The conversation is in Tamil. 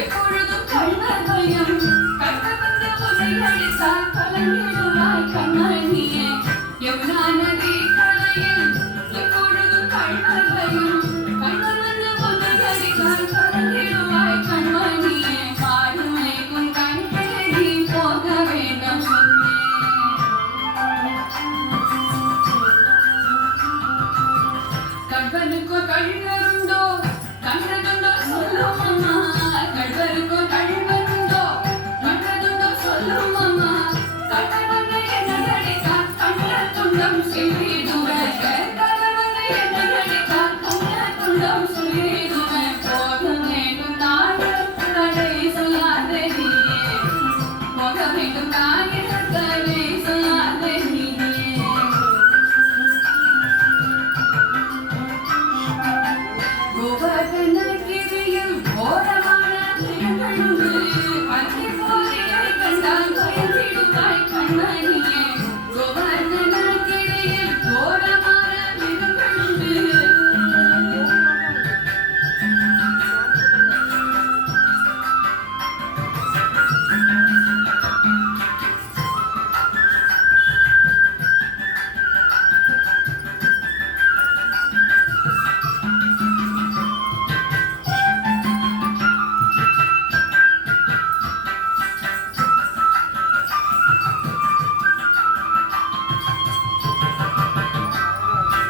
எப்பொழுதும் கண்ணர் பயம் கட்டவந்த புதையடித்தால் கலங்கிடுவாய் கண்மணியே யமுனா நதி கரையில் எப்பொழுதும் கண்ணர் பயம் கட்டவந்த புதையடித்தால் கலங்கிடுவாய் கண்மணியே பாடுமைக்கும் கண்களி போக வேண்டாம் கண்களுக்கு கண்ணருண்டோ கண்டதுண்டோ சொல்லும் அம்மா கண்களுக்கு கண்களுண்டோ கண்டதுண்டோ சொல்லும் அம்மா கண்டவனை என்ன நடித்தார் கண்ட துண்டம் செய்தி